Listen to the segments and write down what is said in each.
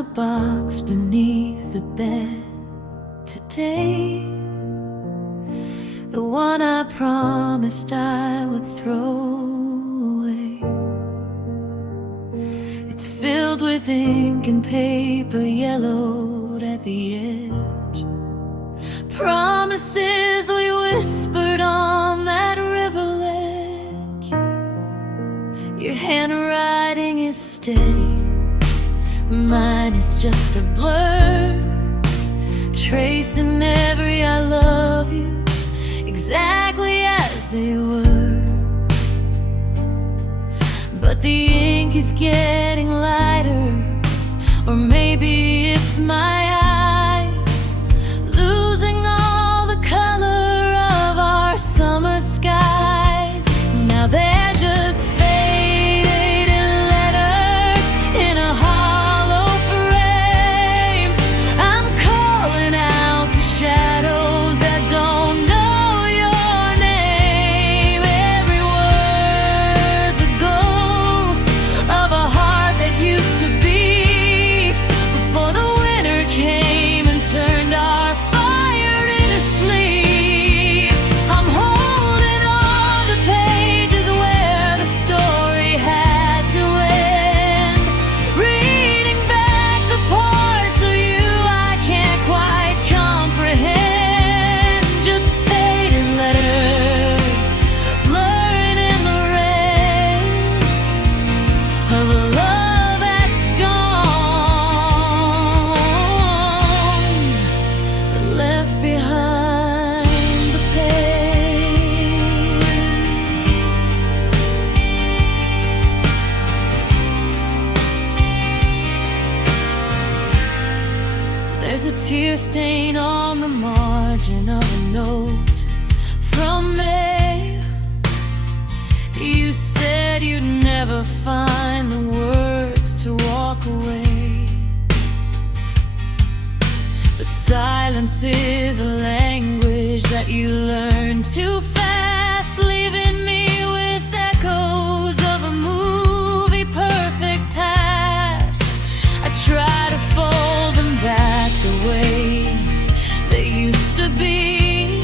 the box beneath the bed today, the one I promised I would throw away. It's filled with ink and paper yellowed at the edge, promises we whispered on that river ledge. Your handwriting is steady, mine is just a blur, tracing every I love you exactly as they were. But the ink is getting lighter, or maybe it's my eyes losing all the color of our summer skies. Now they're just faded letters in a hollow frame. I'm calling out to shadows that don't know your name. Every word's a ghost of a heart that used to beat before the winter came and turned our fire into sleep. I'm holding on to pages where the story had to end, reading back the parts of you I can't quite comprehend. Just faded letters blurring in the red of a love that's gone, but left behind the pain. There's a tear stain on the margin of a note from May. You said you'd never find the words to walk away, but silence is a language that you learn too fast, leaving me with echoes of a movie perfect past. I try to fold them back the way they used to be,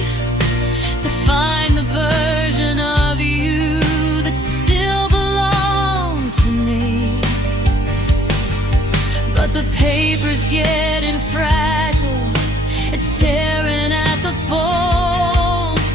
to find the version of you that still belonged to me. But the paper's getting fragile, it's tearing at the folds.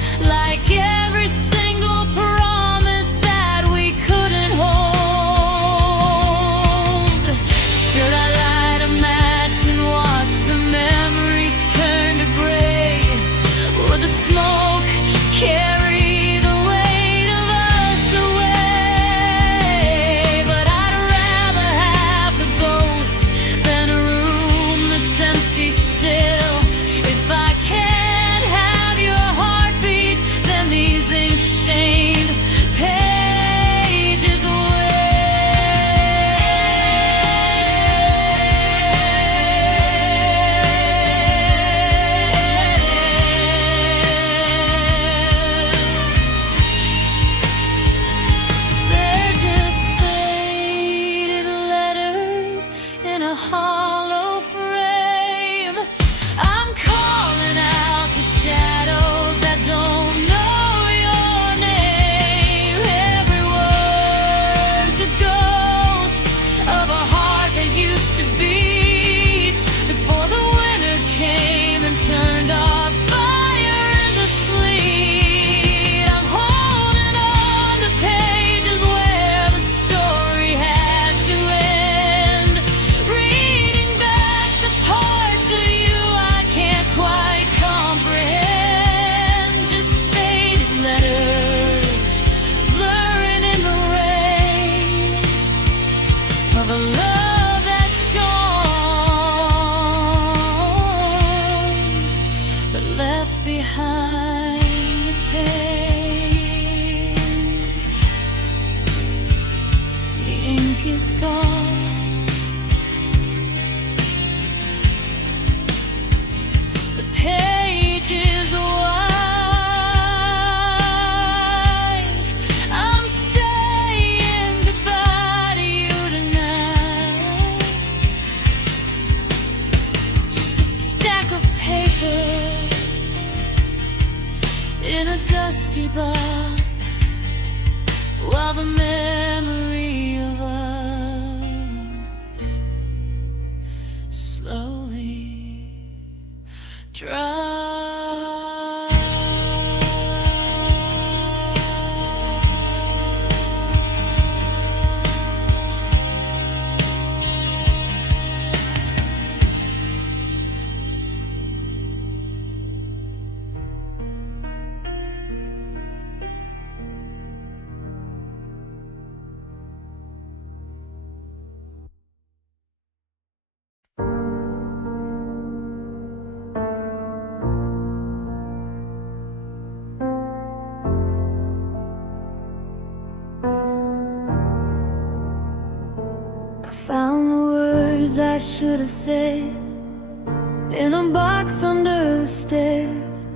in a dusty box, while the memory of us slowly dries. Found the words I should have said in a box under the stairs,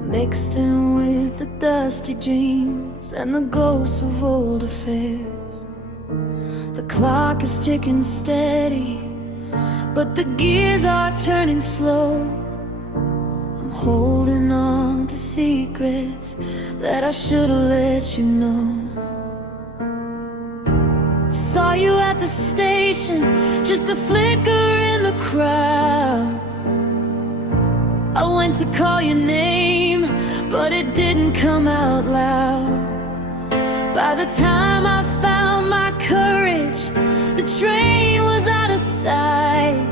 mixed in with the dusty dreams and the ghosts of old affairs. The clock is ticking steady, but the gears are turning slow. I'm holding on to secrets that I should have let you know. Saw you at the station, just a flicker in the crowd. I went to call your name, but it didn't come out loud. By the time I found my courage, the train was out of sight,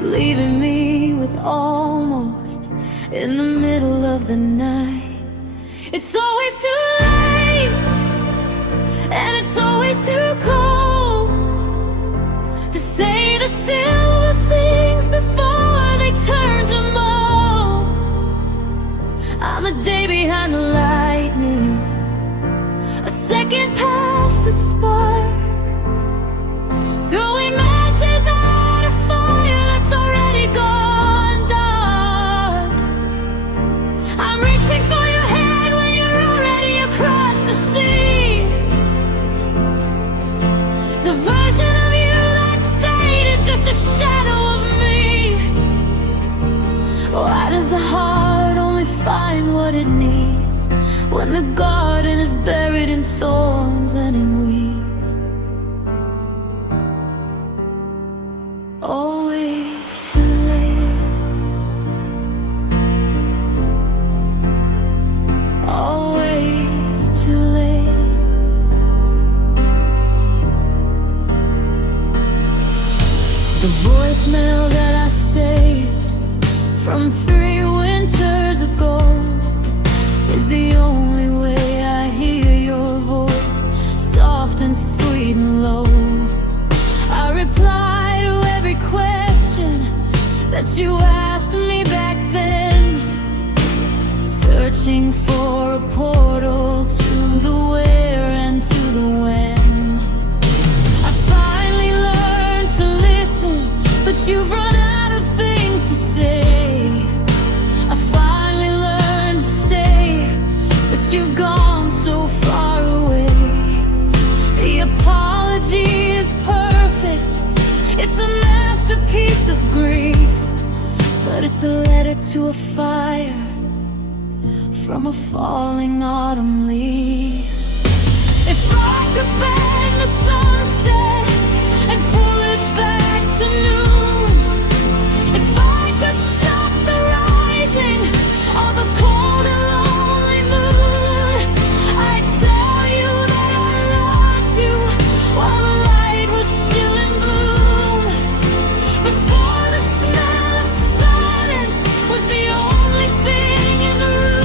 leaving me with almost in the middle of the night. It's always too late, and it's always too cold to say the silver things before they turn to mold. I'm a day behind the lightning, a second past the spark, throwing matches at a fire that's already gone dark. I'm reaching for your hand when you're already across the sea. The version of you that stayed is just a shadow of me. Why does the heart only find what it needs when the garden is buried in thorns and in weeds? Always too late, always too late. The voicemail that I saved from 3 winters ago is the only way I hear your voice, soft and sweet and low. I reply to every question that you asked me back then, searching for a portal to the where and to the when. I finally learned to listen, but you've run out of things to say. I finally learned to stay, but you've gone so far away. The apology is perfect, it's a masterpiece of grief, but it's a letter to a fire from a falling autumn leaf. If I could bend the sunset and pull it back to noon, if I could stop the rising of a cold and lonely moon, I'd tell you that I loved you while the light was still in bloom, before the smell of silence was the only thing in the room.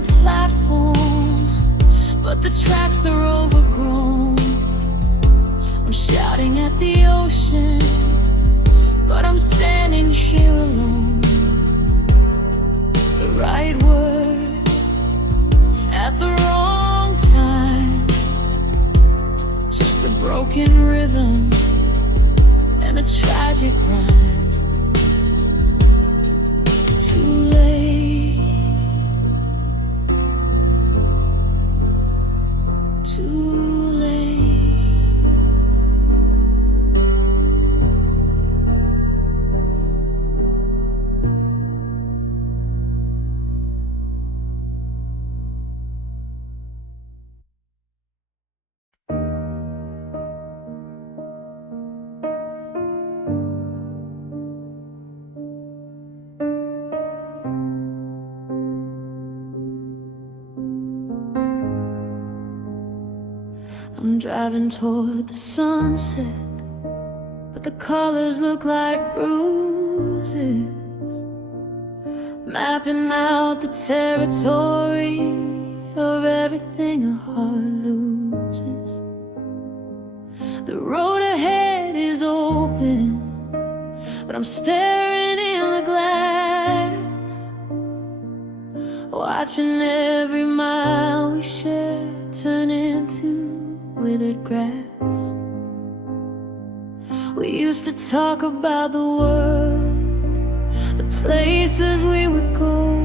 the platform, but the tracks are overgrown. I'm shouting at the ocean, but I'm standing here alone. The right words at the wrong time, just a broken rhythm and a tragic rhyme. Too late, too late. I'm driving toward the sunset, but the colors look like bruises, mapping out the territory of everything a heart loses. The road ahead is open, but I'm staring in the glass, watching every mile we share turn into withered grass. We used to talk about the world, the places we would go,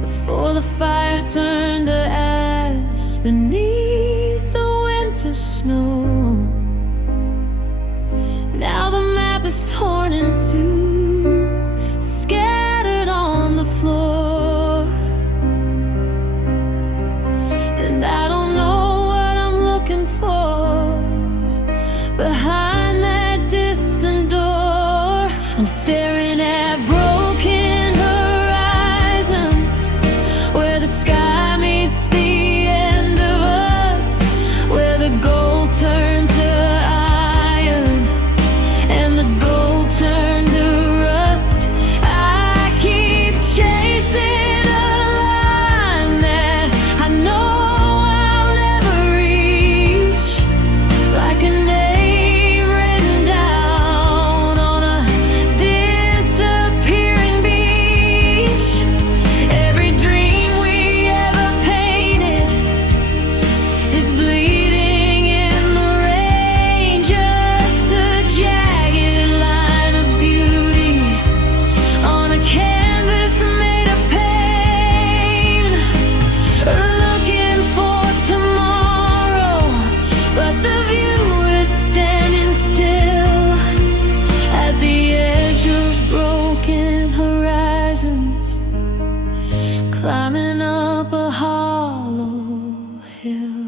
before the fire turned to ash beneath the winter snow. Now the map is torn in two, scattered on the floor, and I don't know what I'm looking for behind that distant door. I'm staring at broken horizons, where the sky meets the end of us, where the gold turned to iron and the gold turned to rust. I keep chasing a line that I know I'll never reach, like a name written down on a disappearing beach. Every dream we ever painted is bleeding in the rain, just a jagged line of beauty on a canvas made of pain. Looking for tomorrow, but the view is standing still at the edge of broken horizons, climbing up a hollow hill.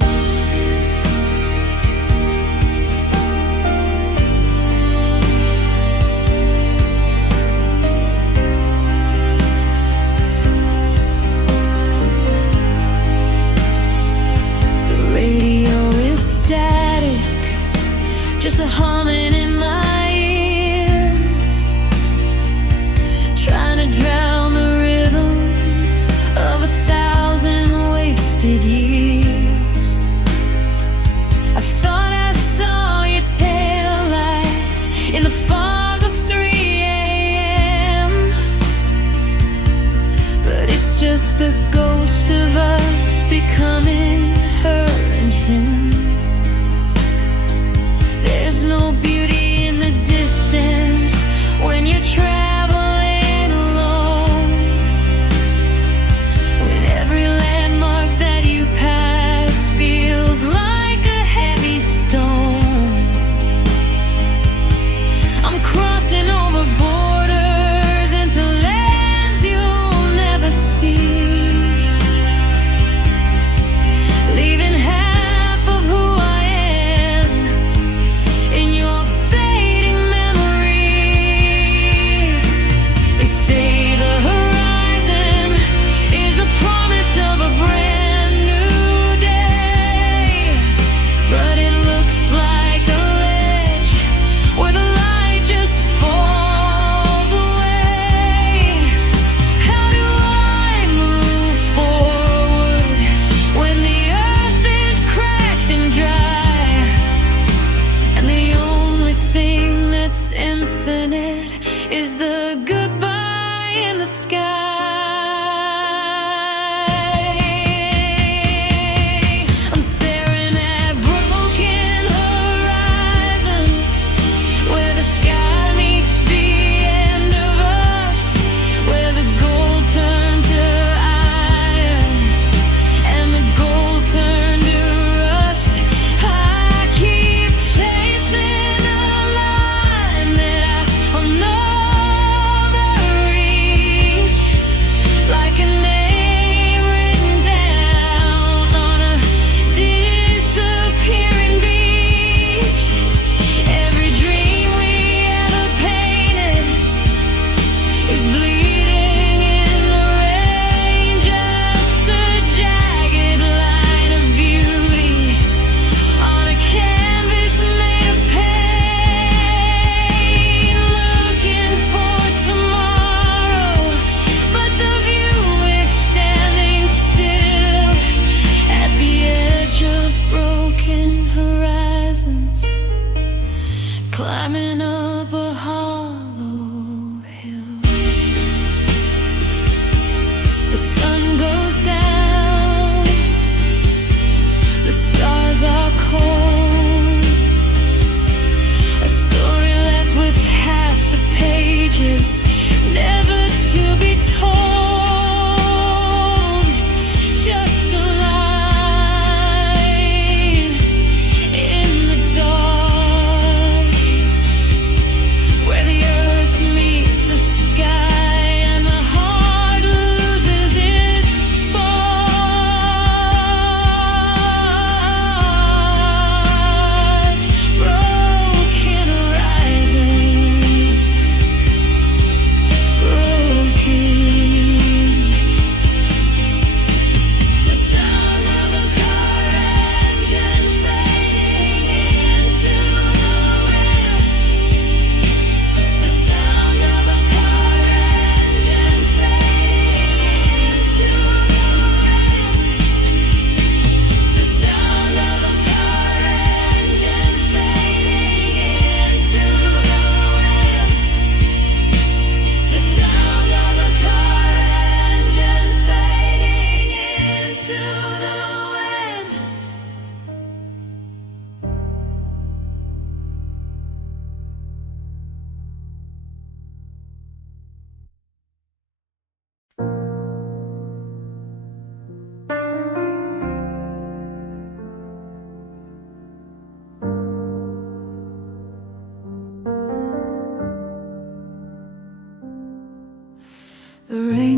The radio is static, just a humming in my ears, trying to drown the rhythm of 1,000 wasted years.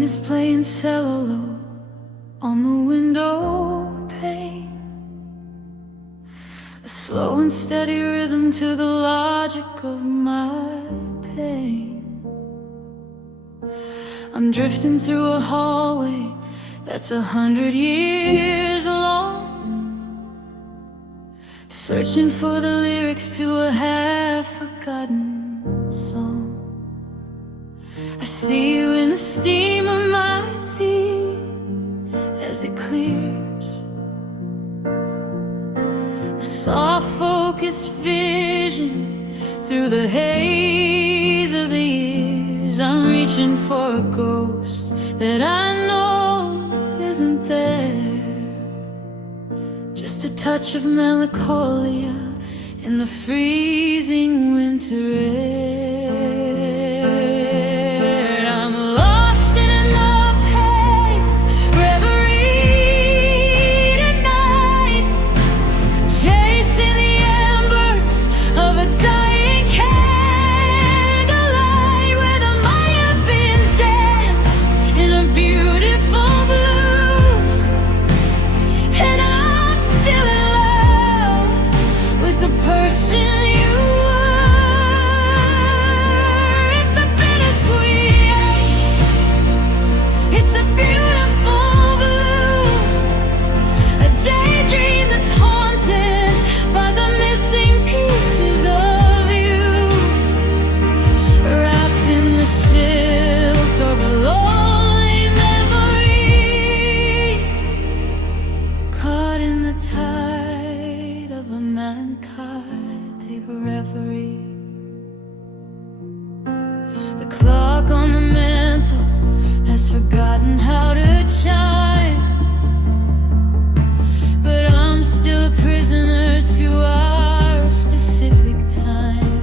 is playing cello on the window pane, a slow and steady rhythm to the logic of my pain. I'm drifting through a hallway that's 100 years long, searching for the lyrics to a half-forgotten song. I see you in the steam of my tea as it clears, a soft focused vision through the haze of the years. I'm reaching for a ghost that I know isn't there, just a touch of melancholia in the freezing winter air. I'm lost in an opaque reverie tonight, chasing the embers of a dying candlelight, where the Maya beans dance in a beautiful blue, and I'm still in love with the person you were. It's a bittersweet, it's a beautiful blue, a daydream that's haunted by the missing pieces of you, wrapped in the silk of a lonely memory, caught in the tide of a mankind deep reverie. The clock on the mantle has forgotten how to chime, but I'm still a prisoner to our specific time.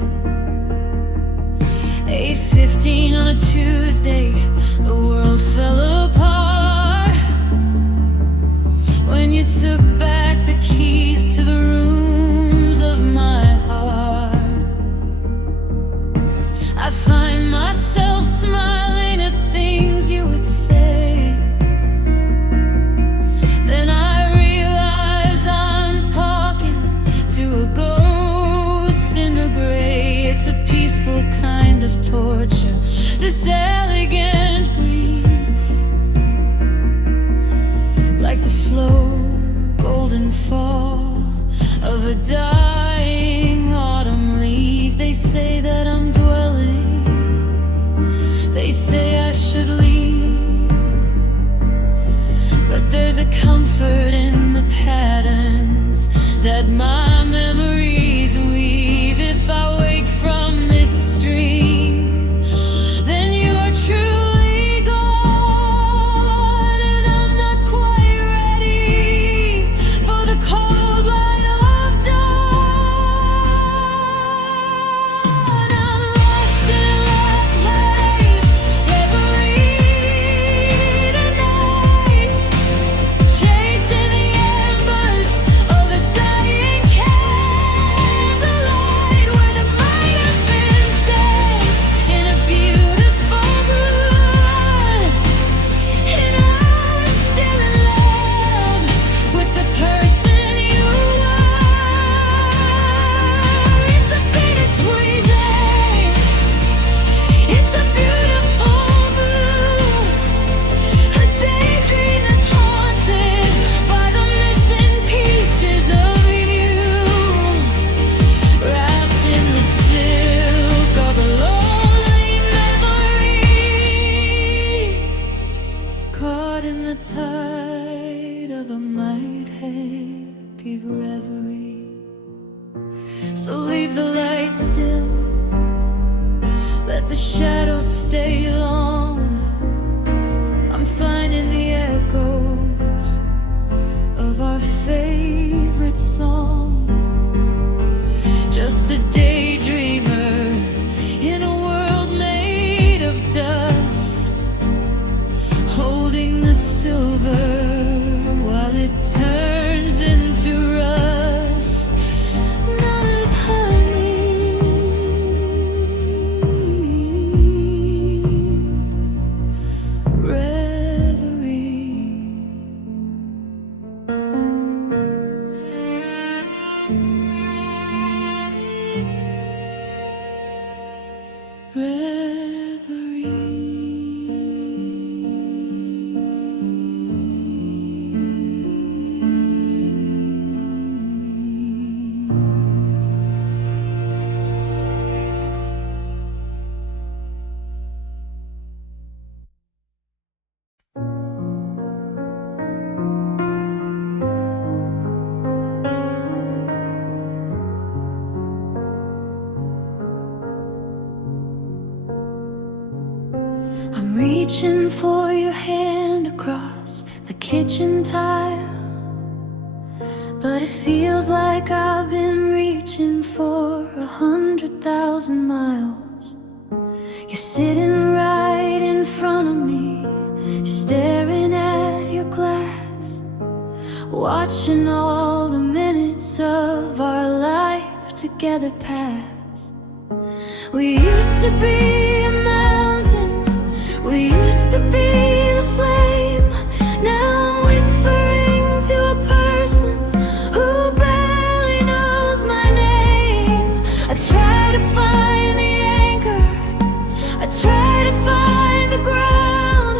8:15 on a Tuesday, the world fell apart when you took back the keys to the rooms of my heart. I find myself smiling at things you would say, then I realize I'm talking to a ghost in the gray. It's a peaceful kind of torture, this elegant grief, like the slow golden fall of a dying autumn leaf. They say that I'm dwelling, they say I should leave, but there's a comfort in the patterns that my memories weave. If I wake from this dream, then you are truly gone, and I'm not quite ready for the cold light of dawn. I'm lost in love life, reverie tonight, chasing the embers reaching for your hand across the kitchen tile, but it feels like I've been reaching for 100,000 miles. You're sitting right in front of me, staring at your glass, watching all the minutes of our life together pass. We used to be a mountain, we used to be the flame. Now I'm whispering to a person who barely knows my name. I try to find the anchor, I try to find the ground,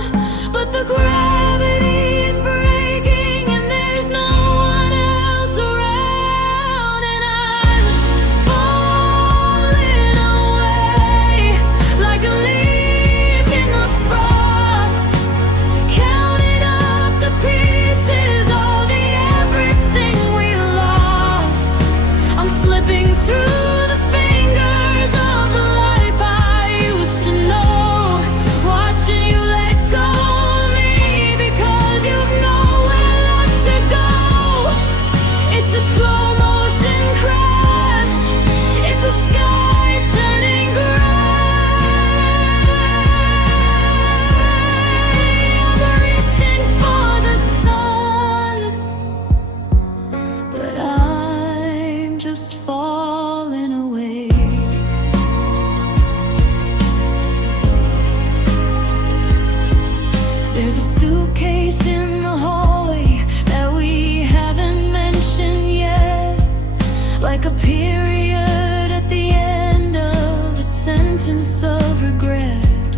but the gravity is breaking and there's no one else around. And I'm falling away like a leaf in the frost, counting up the pieces of the everything we lost. I'm slipping through the fingers of the life I used to know, watching you let go of me because you've nowhere left to go. It's a slow motion crash, it's a sky turning gray. I'm reaching for the sun, but I'm just falling away. There's a suitcase in the hallway that we haven't mentioned yet, like a period at the end of a sentence of regret.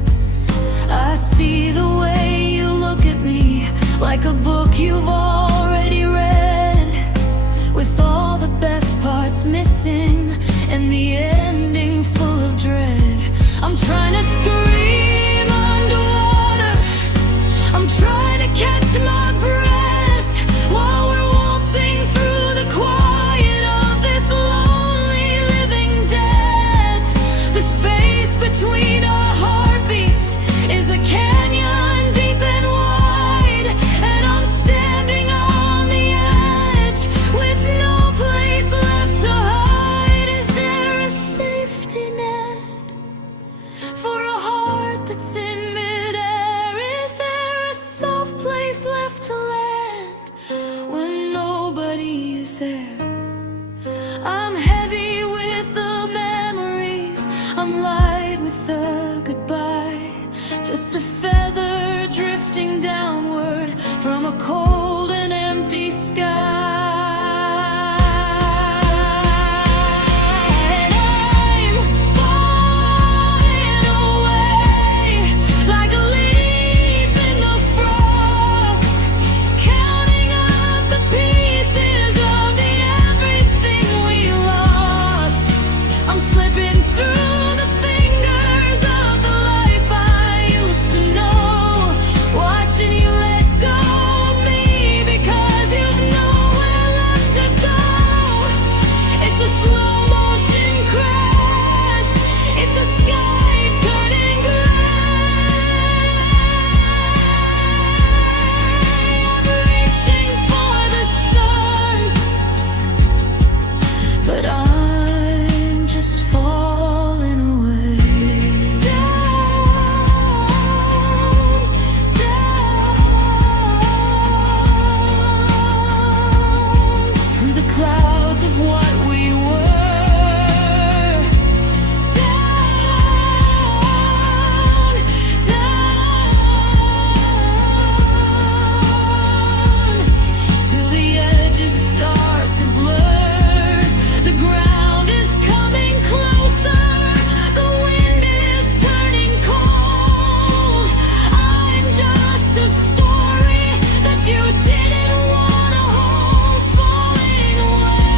I see the way you look at me, like a book you've already read, with all the best parts missing and the ending full of dread. I'm trying to scream underwater, I'm trying to catch my breath while we're waltzing through the quiet of this lonely living death. The space between our heartbeats is a canyon deep and wide, and I'm standing on the edge with no place left to hide. Is there a safety net for a heart that's in midair? Is there a soft place left to land when nobody is there? I'm heavy with the memories, I'm light with the goodbye, just a feather drifting downward from a cold and empty sky. And I'm falling away like a leaf in the frost, counting up the pieces of the everything we lost. I'm slipping through the fingers of the life I used to know, watching you let go of me because you've nowhere left to go. It's a slow motion crash, it's a sky turning gray. I'm reaching for the sun, but I'm just falling away. Down, down, through the clouds of what we were. Down, down, till the edges start to blur. The ground is coming closer, the wind is turning cold. I'm just a story that you didn't want to hold, falling away.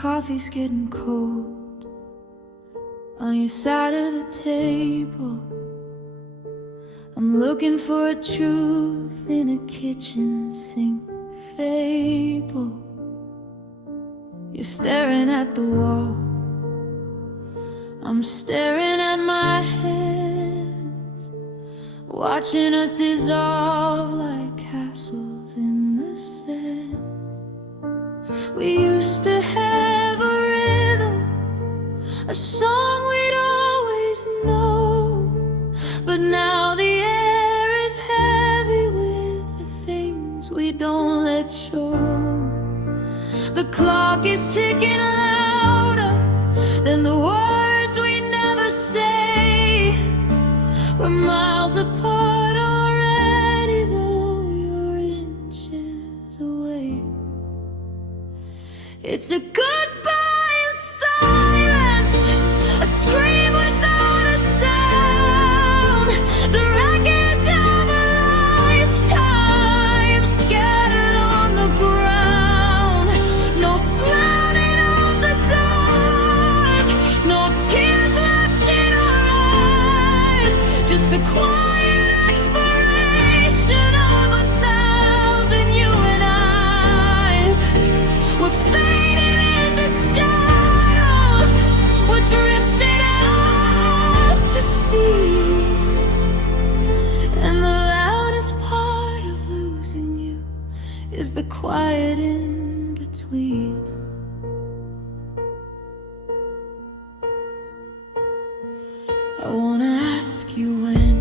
coffee's getting cold on your side of the table. I'm looking for a truth in a kitchen sink fable. You're staring at the wall, I'm staring at my hands, watching us dissolve like castles in the sands. We used to have a rhythm, a song we'd always know, but now the air is heavy with the things we don't let show. The clock is ticking louder than the words we never say. We're miles apart already, though you're inches away. It's a goodbye in silence, a scream without a sound, the wreckage of a lifetime scattered on the ground. No slamming of the doors, no tears left in our eyes, just the quiet expiration of 1,000 you and I's. We're fading in the shadows, we're drifting out to sea, and the loudest part of losing you is the quiet in between. I wanna ask you when,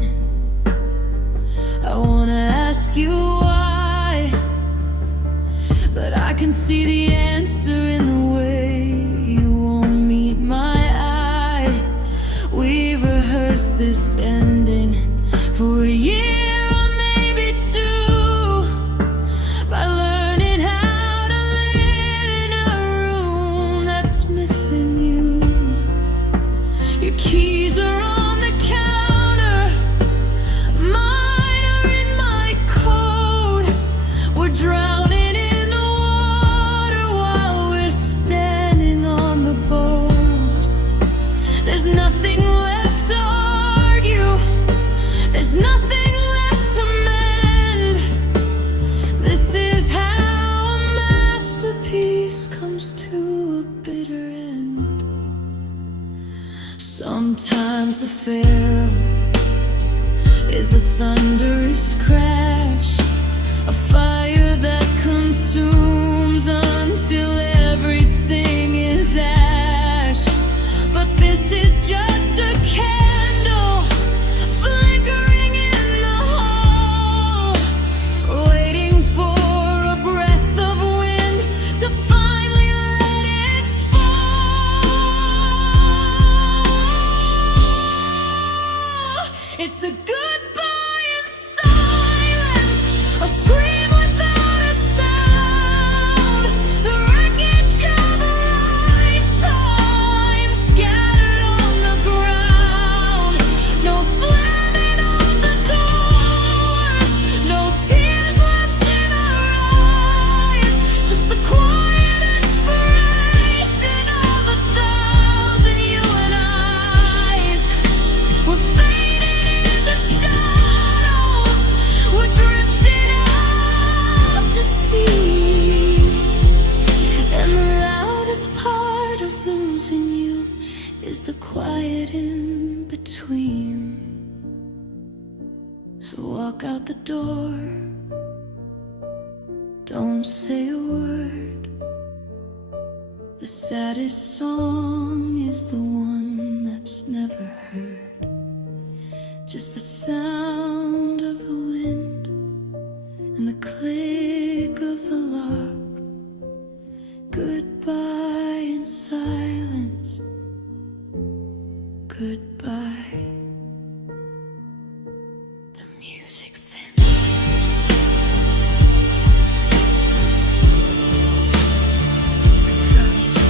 I wanna ask you why, but I can see the answer in the way you won't meet my eye. We've rehearsed this ending for a year or maybe two, by learning how to live in a room that's missing you. Your keys are on the counter, mine are in my coat. We're drowning in the water while we're standing on the boat. There's nothing left to argue, there's nothing left to mend. This is how a masterpiece comes to a bitter end. Sometimes the Pharaoh is a thunderous crash, a fire that consumes until everything is ash. But this is just a candle flickering in the hall, waiting for a breath of wind to finally let it fall. It's a goodbye in silence, a scream without a sound, the wreckage of a lifetime scattered on the ground. No slamming of the doors, no tears left in our eyes, just the quiet expiration of 1,000 you and I's. We're fading in the shadows, we're drifting out to sea, and the loudest part of losing you is the quiet in between. So walk out the door, don't say a word. The saddest song is the one that's never heard, just the sound of the wind and the click of the lock. Goodbye in silence, goodbye. The music thins. Return to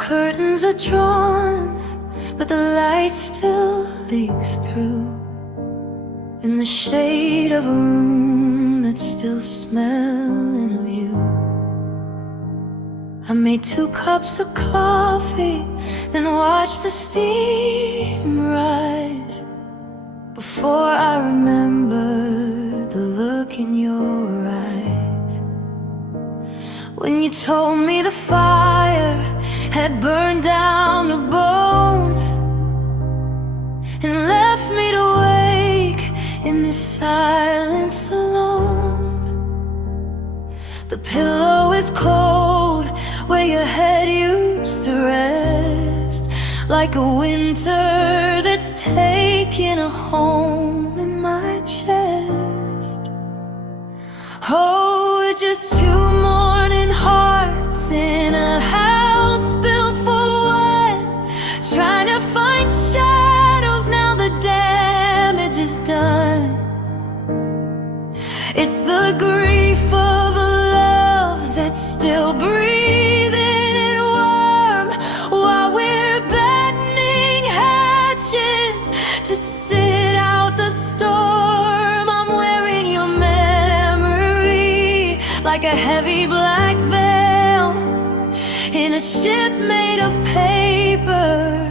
Curtains are drawn, but the light still leaks through, in the shade of a room that's still smelling of you. I made 2 cups of coffee, then watched the steam rise, before I remembered the look in your eyes. When you told me the fire had burned down the bone and left me to wake in this silence alone. The pillow is cold where your head used to rest, like a winter that's taken a home in my chest. Oh, just 2 mourning hearts in a house built for one, trying to find shadows now the damage is done. It's the grief of a love that's still breathing and warm, while we're bending hatches to sit out the storm. I'm wearing your memory like a heavy black veil in a ship made of paper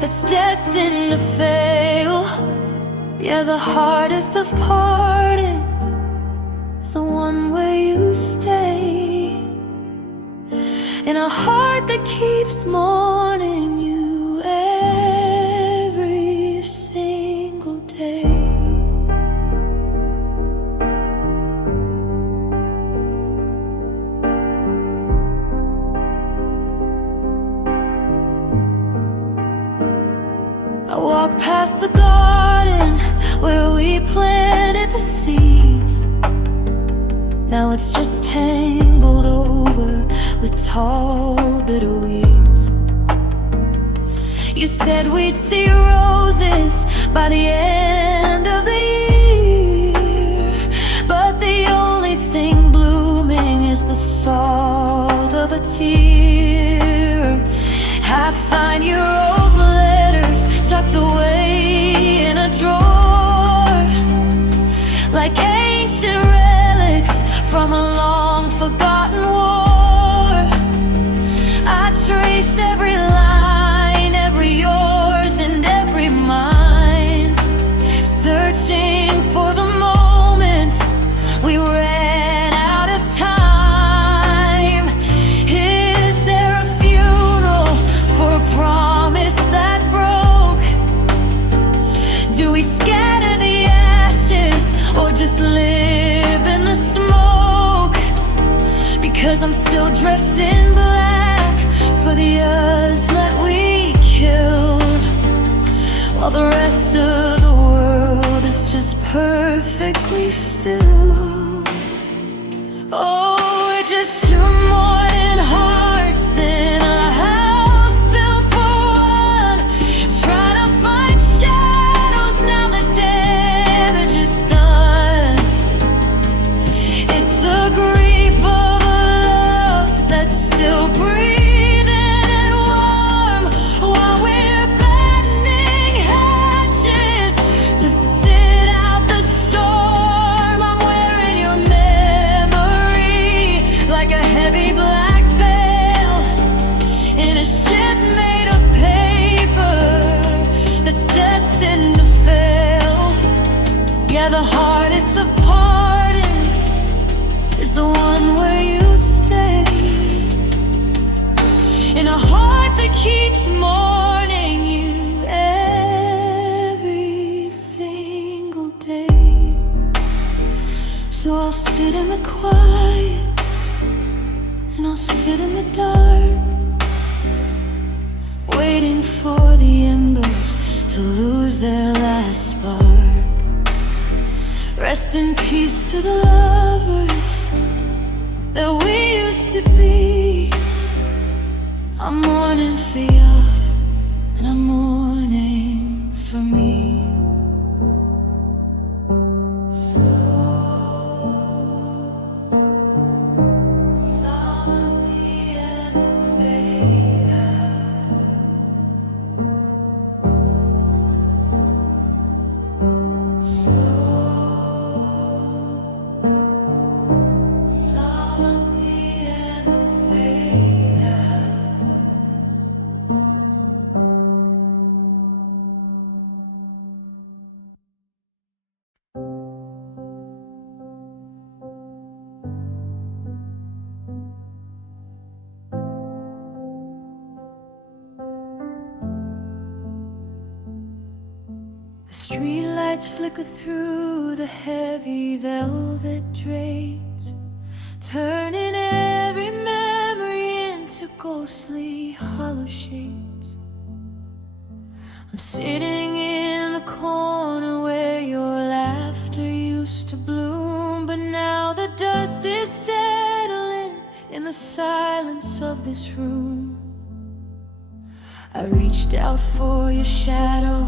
that's destined to fail. Yeah, the hardest of pardons is the one where you stay, in a heart that keeps mourning you every single day. I walk past the garden where we planted the seeds. Now it's just tangled over with tall bitter weeds. You said we'd see roses by the end of the year, but the only thing blooming is the salt of a tear. I find your old letters tucked away in a drawer, like ancient relics from a long forgotten war. I trace every line, every yours and every mine, searching for the moment we ran out of time. Is there a funeral for a promise that broke? Do we scatter the ashes or just live in the smoke? Because I'm still dressed in black for the us that we killed, while the rest of the world is just perfectly still. Oh, we're just 2 mourning hearts in a house built for one, trying to find shadows now the damage is done. It's the grief of a love that's still breathing and warm, while we're bending hatches to sit out the storm. I'm wearing your memory like a heavy black veil in a ship made of paper that's destined to fail. Yeah, the hardest of pardons is the one where you stay, in a heart that keeps mourning you every single day. So I'll sit in the quiet and I'll sit in the dark, waiting for the embers to lose their last spark. Rest in peace to the lovers that we used to be. I'm mourning for you, and I'm mourning for me. Solemnly and fade out. Streetlights flicker through the heavy velvet drapes, turning every memory into ghostly hollow shapes. I'm sitting in the corner where your laughter used to bloom, but now the dust is settling in the silence of this room. I reached out for your shadow,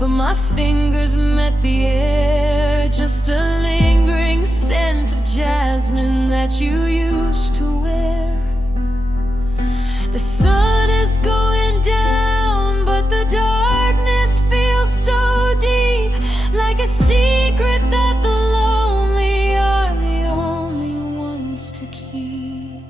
but my fingers met the air. Just a lingering scent of jasmine that you used to wear. The sun is going down, but the darkness feels so deep, like a secret that the lonely are the only ones to keep.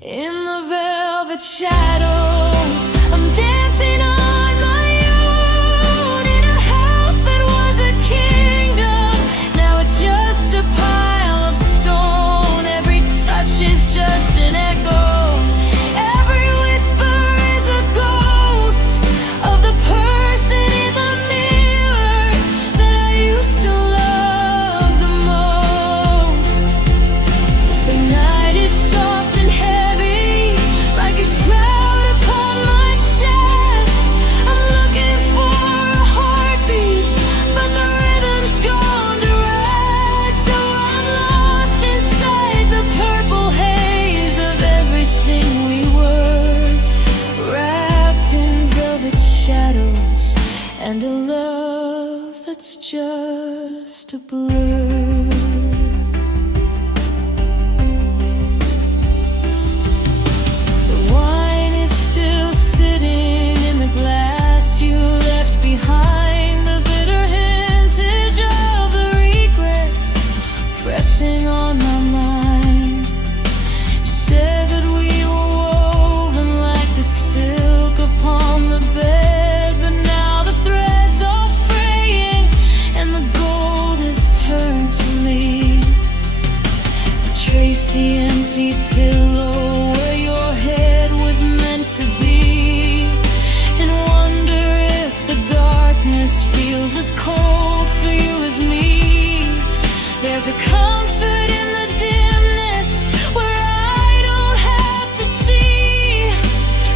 In the velvet shadows, I'm dancing on my own in a house that was a kingdom. Now it's just a pile of stone. Every touch is just an echo. Every whisper is a ghost of the person in the mirror that I used to love the most. The night is soft and heavy, like a shroud upon my chest. I'm looking for a heartbeat, but the rhythm's gone to rest. So I'm lost inside the purple haze of everything we were, wrapped in velvet shadows and a love that's just a blur. The wine is still sitting in the glass you left behind, the bitter hintage of the regrets pressing on my mind. You said that we were woven like the silk upon the bed, but now the threads are fraying and the gold has turned to lead. Trace the empty pillow where your head was meant to be, and wonder if the darkness feels as cold for you as me. There's a comfort in the dimness where I don't have to see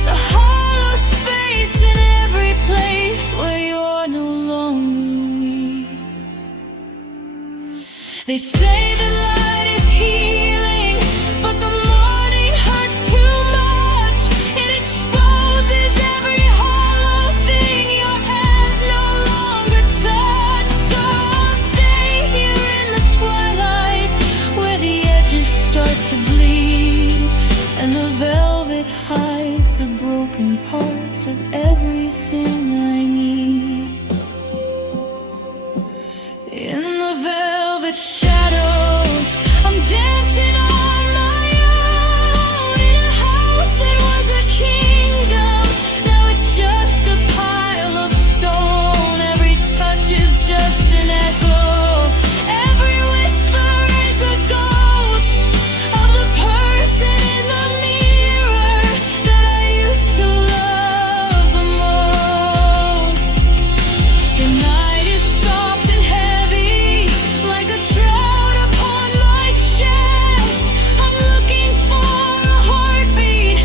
the hollow space in every place where you're no longer we. They say that light is healing, but the morning hurts too much. It exposes every hollow thing your hands no longer touch. So I'll stay here in the twilight where the edges start to bleed, and the velvet hides the broken parts of everything I need. In the velvet shadows, I'm dancing on my own in a house that was a kingdom. Now it's just a pile of stone. Every touch is just an echo. Every whisper is a ghost of the person in the mirror that I used to love the most. The night is soft and heavy, like a shroud upon my chest. I'm looking for a heartbeat,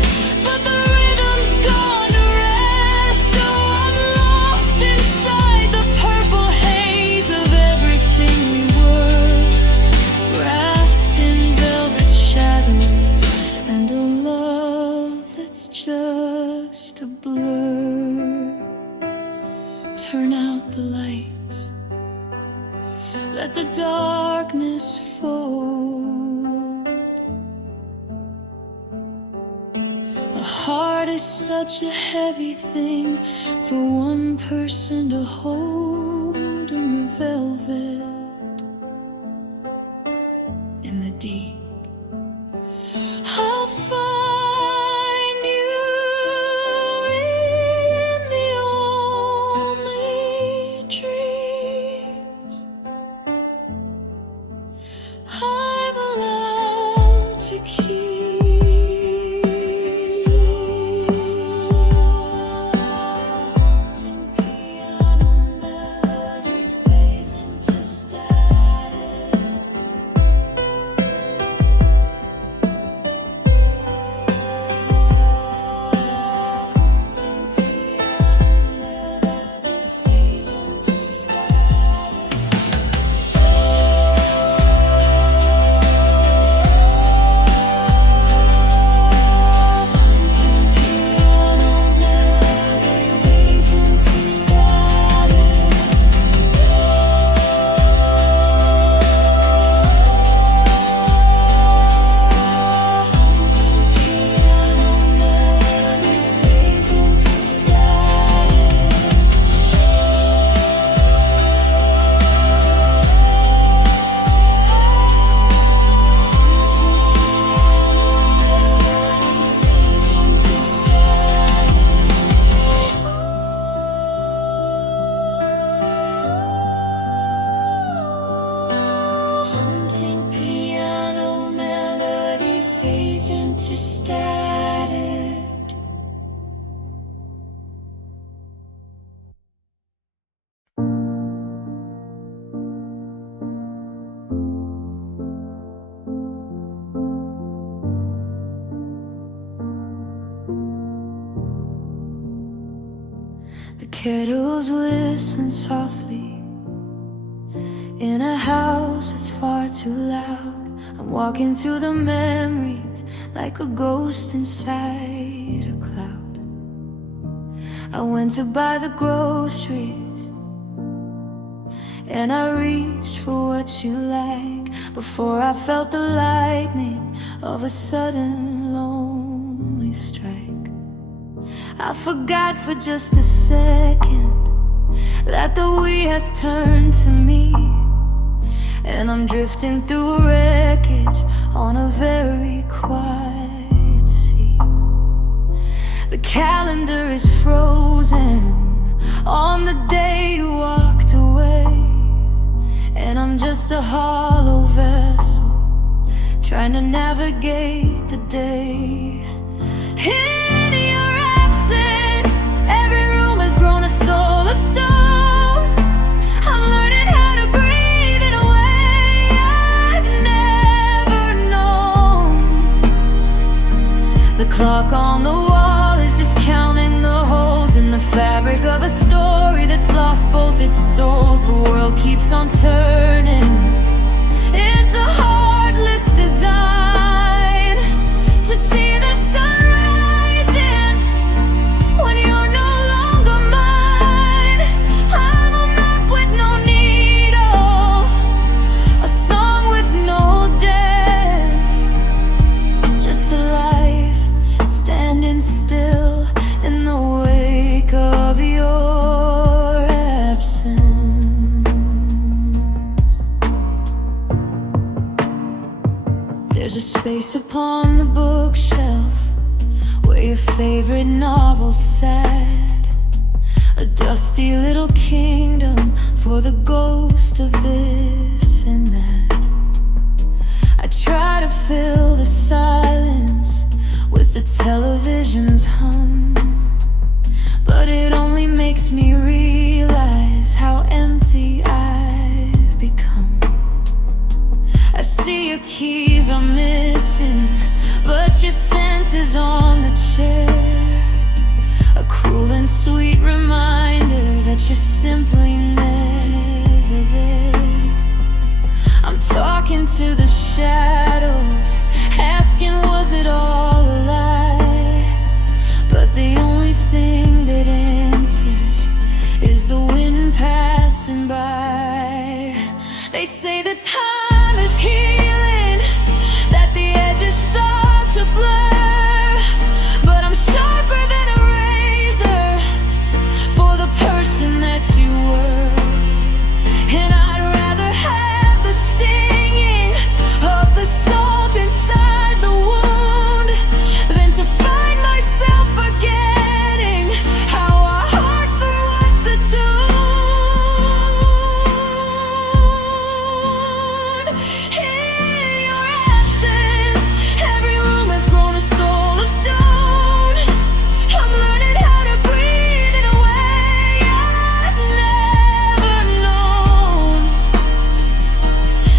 but the rhythm's gone to rest. Oh, I'm lost inside the purple haze of everything we were, wrapped in velvet shadows and a love that's just a blur. Turn out the lights, let the darkness fold. A heart is such a heavy thing for one person to hold in the velvet, in the deep. I'll find you in the only dreams I'm allowed to keep. In just static. The kettle's whistling softly in a house that's far too loud. I'm walking through the memories like a ghost inside a cloud. I went to buy the groceries and I reached for what you like before I felt the lightning of a sudden lonely strike. I forgot for just a second that the we has turned to me, and I'm drifting through wreckage on a very quiet sea. The calendar is frozen on the day you walked away, and I'm just a hollow vessel trying to navigate the day. In your absence, every room has grown a soul of stone. I'm learning how to breathe in a way I've never known. The clock on the wall is just counting the holes in the fabric of a story that's lost both its souls. The world keeps on turning. It's a heartless design to see the sun rising when you're no longer mine. I'm a map with no needle, a song with no dance, just a life standing still in the wake of your absence. There's a space upon the bookshelf where your favorite novel's sat, a dusty little kingdom for the ghost of this and that. I try to fill the silence with the television's hum, but it only makes me realize how empty I've become. I see your keys are missing, but your scent is on the chair, a cruel and sweet reminder that you're simply never there. I'm talking to the shadows, asking was it all a lie, but the only thing that answers is the wind passing by. They say the time is healing, that the edges start to blur, but I'm sharper than a razor for the person that you were. And I'd rather have the stinging of the salt inside the wound than to find myself forgetting how our hearts were once attuned. In your absence, every room has grown a soul of stone. I'm learning how to breathe in a way I've never known.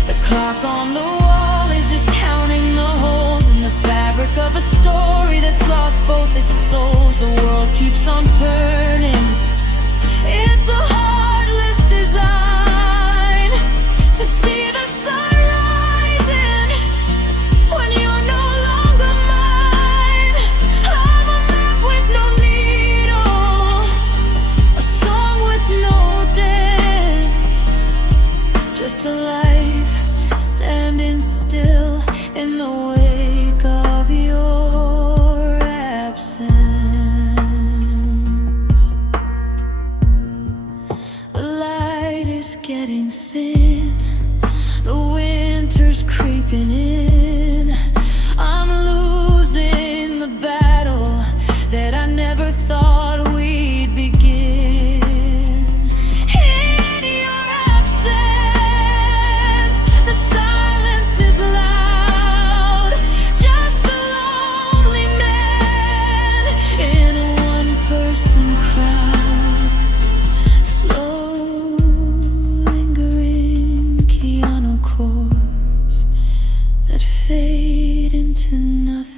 The clock on the wall is just counting the holes in the fabric of a story that's lost both its souls. The world keeps on turning. It's a heartless design to see the sun rising when you're no longer mine. I'm a map with no needle, a song with no dance, just a life standing still in the wake of your absence. chords that fade into nothing.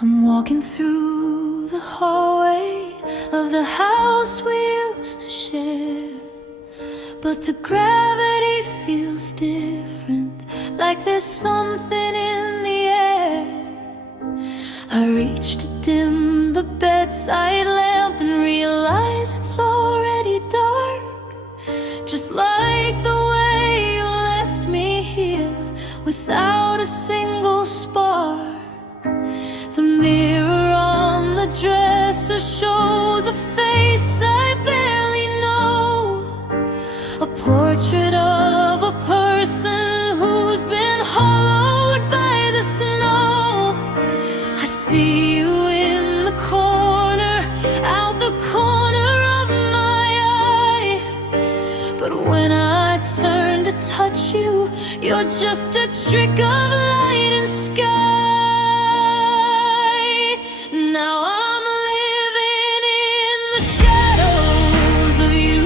I'm walking through the hallway of the house we used to share, but the gravity feels different, like there's something in the air. I reach to dim the bedside lamp and realize it's already dark, just like the way you left me here without a single spark. The mirror on the dresser shows a face I barely know, a portrait of a person who's been hollowed by the snow. I see you in the corner, out the corner of my eye, but when I turn to touch you, you're just a trick of light and sky. Now I'm living in the shadows of you,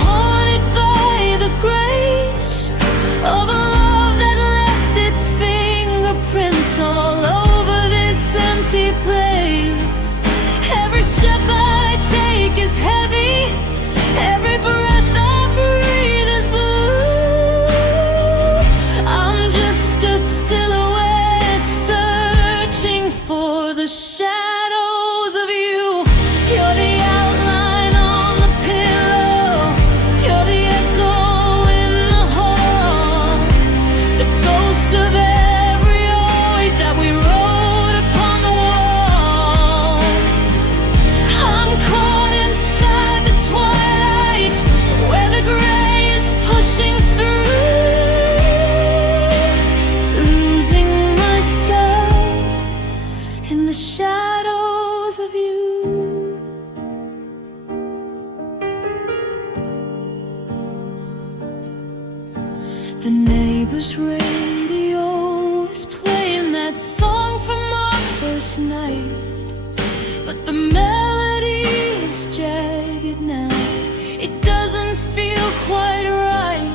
haunted by the grace of a love that left its fingerprints all over this empty place. Every step I take is heavy, every breath I breathe is blue. I'm just a silhouette searching for the shadows of you. You're the outline on the pillow, you're the echo in the hall, the ghost of every always that we wrote upon the wall. I'm caught inside the twilight, where the gray is pushing through, losing myself in the shadows of you. The neighbor's radio is playing that song from our first night, but the melody is jagged now. It doesn't feel quite right.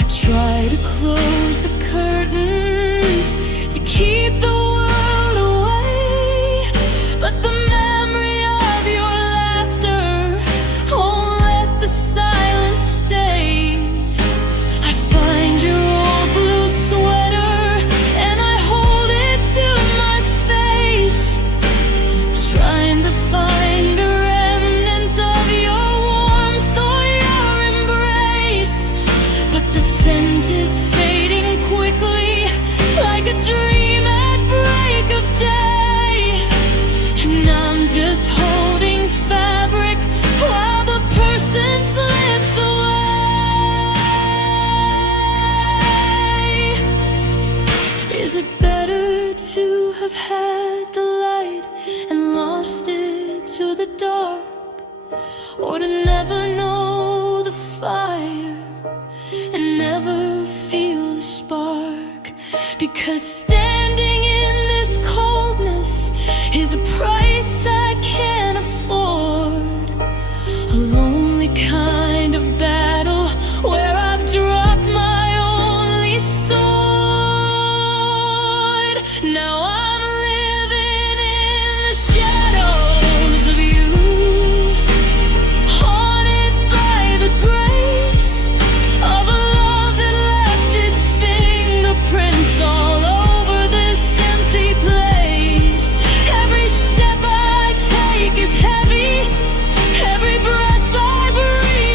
I try to close the curtains to keep the world away, but the memory of your laughter won't let the silence stay. I find your old blue sweater and I hold it to my face, trying to find a remnant of your warmth or your embrace, but the scent is fading quickly, like a dream at break of day, and I'm just holding fabric while the person slips away. Is it better to have had the light and lost it to the dark, or to never know the fire and never feel the spark? Because standing in this coldness is a price I can't afford, a lonely kind of battle where I've dropped my only sword. Now I'm living in the shadows of you, haunted by the grace of a love that left its fingerprints all over this empty place. Every step I take is heavy, every breath I breathe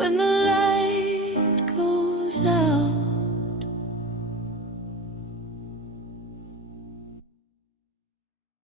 when the light goes out.